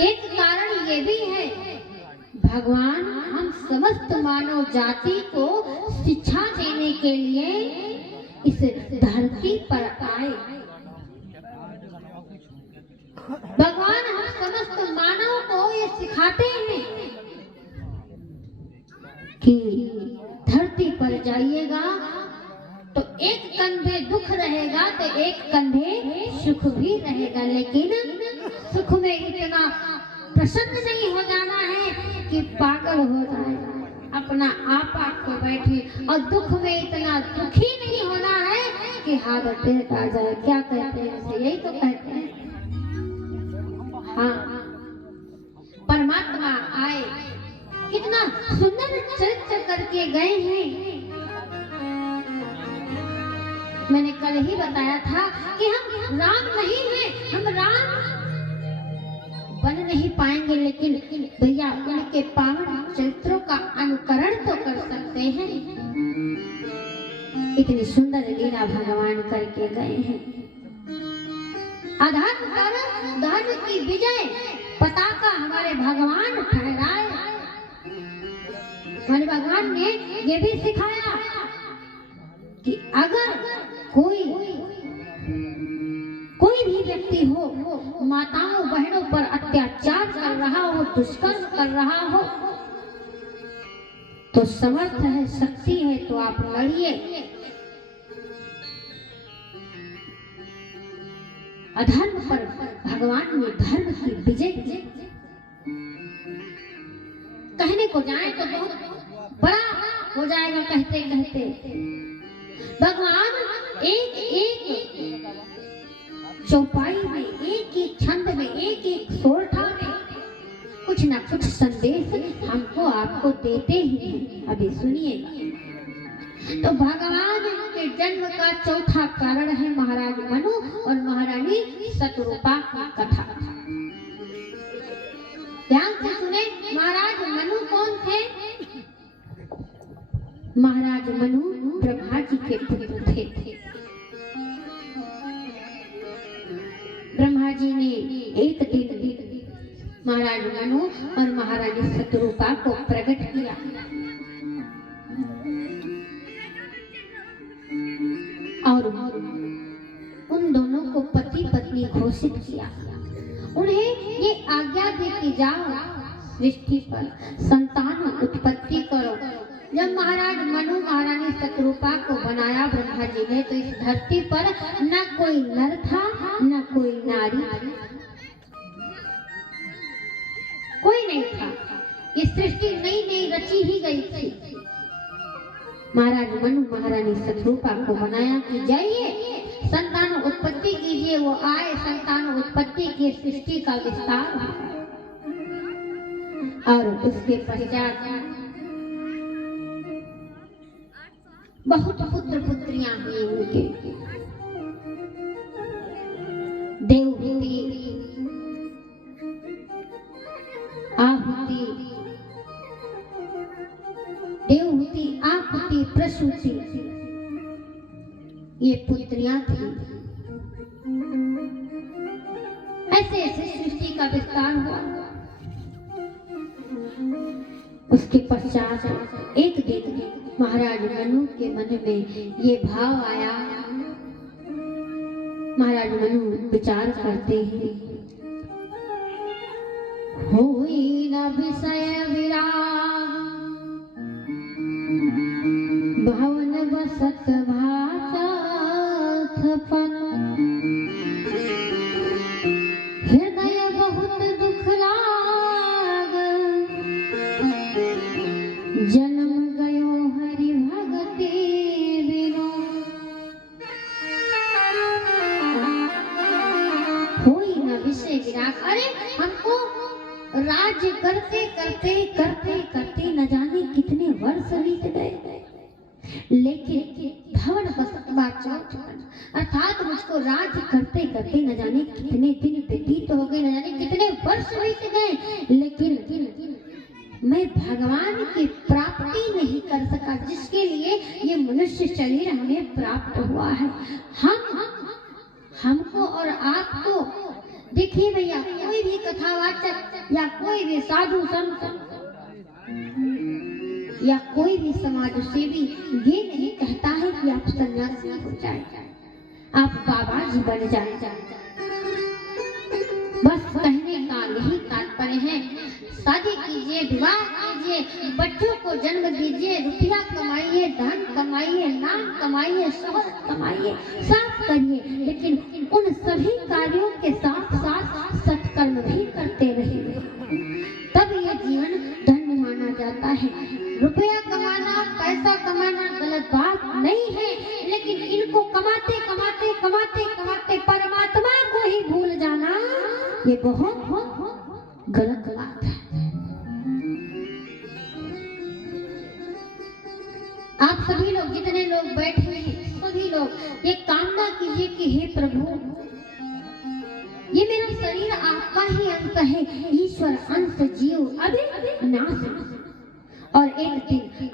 एक कारण ये भी है, भगवान हम समस्त मानव जाति को शिक्षा देने के लिए इस धरती पर आए। भगवान हम समस्त मानव को ये सिखाते हैं कि धरती पर जाइएगा तो एक कंधे दुख रहेगा तो एक कंधे सुख भी रहेगा, लेकिन सुख में इतना प्रसन्न नहीं हो जाना है कि पागल हो जाए, अपना आप को बैठे, और दुख में इतना दुखी नहीं होना है कि हाथ अटैक आ जाए। क्या कहते हैं इसे? यही तो कहते हैं। हाँ, परमात्मा आए, कितना सुंदर चरित्र करके गए हैं। मैंने कल ही बताया था कि हम राम नहीं हैं, हम राम बन नहीं पाएंगे, लेकिन भैया उनके पावन चरित्रों का अनुकरण तो कर सकते हैं। इतनी सुंदर लीला भगवान करके गए हैं। अधर्म पर धर्म की विजय पताका हमारे भगवान फहराए। हमारे भगवान ने ये भी सिखाया कि अगर कोई भी व्यक्ति हो, माताओं बहनों पर अत्याचार कर रहा हो, दुष्कर्म कर रहा हो, तो समर्थ है, शक्ति है तो आप लड़िए। अधर्म पर भगवान ने धर्म की विजय की। कहने को जाए तो बहुत बड़ा हो जाएगा कहते कहते। भगवान एक एक चौपाई में, एक एक छंद में, एक एक सोरठा में कुछ ना कुछ संदेश हमको आपको देते ही हैं। अभी सुनिएगा। तो भगवान के जन्म का चौथा कारण है महाराज मनु और महारानी शतरूपा की कथा। ध्यान से सुने। महाराज मनु कौन थे? महाराज मनु ब्रह्मा जी के पुत्र थे। ब्रह्मा जी ने एक दिन महाराज मनु और महारानी शतरूपा को प्रकट किया। और उन दोनों को पति पत्नी घोषित किया। उन्हें ये आज्ञा दी कि जाओ सृष्टि पर संतान उत्पत्ति करो। जब महाराज मनु महारानी शतरूपा को बनाया ब्रह्मा जी ने, तो इस धरती पर न कोई नर था न कोई नारी, कोई नहीं था। ये सृष्टि नई नई रची ही गई थी। महाराज मनु महारानी शतरूपा को बनाया कि जाइए संतान उत्पत्ति कीजिए। वो आए, संतान उत्पत्ति की सृष्टि का विस्तार और उसके पश्चात बहुत पुत्र पुत्रियां हुई उनके। देवहूति, आहुति, देवहूति, आहुति, प्रसूति, ये पुत्रियां थी। ऐसे ऐसे सृष्टि का विस्तार हुआ। उसके पश्चात एक दिन महाराज मनु के मन में ये भाव आया। महाराज मनु विचार करते हैं, होई न विषय विराग, भवन बसत भाषा थपन, हृदय बहुत दुख लाग, जन्म गयो हरि भगति बिनु। होई न विषय विराग। अरे हमको राज्य करते करते करते करते न जाने कितने वर्ष बीत गए, लेकिन भवन बसतवा चौथपन, अर्थात मुझको राज्य करते करते न जाने कितने दिन व्यतीत हो गए, न जाने कितने वर्ष बीत गए, लेकिन मैं भगवान की प्राप्ति नहीं कर सका, जिसके लिए ये मनुष्य शरीर हमें प्राप्त हुआ है। हमको और आपको देखिए भैया, कोई भी कथावाचक या कोई भी साधु संत या कोई भी समाज सेवी ये नहीं कहता है कि आप सन्यासी हो जाए, आप बाबा जी बन जाए। बस कहने का यही तात्पर्य है, शादी कीजिए, विवाह कीजिए, बच्चों को जन्म दीजिए, रुपया कमाइए, धन कमाइए, नाम कमाइए, शोहरत कमाइए, सब करिए, लेकिन उन सभी कार्यों के साथ साथ सत्कर्म भी करते रहिए, तब ये जीवन धन्य माना जाता है। रुपया कमाना, पैसा कमाना गलत बात नहीं है, लेकिन इनको कमाते कमाते कमाते कमाते परमात्मा को ही भूल जाना ये बहुत गलत बात है। आप सभी लोग, जितने लोग बैठे हैं, सभी लोग ये कामना कीजिए कि हे प्रभु, ये मेरा शरीर आपका ही अंश है, ईश्वर अंश जीव अभी नाश, और एक दिन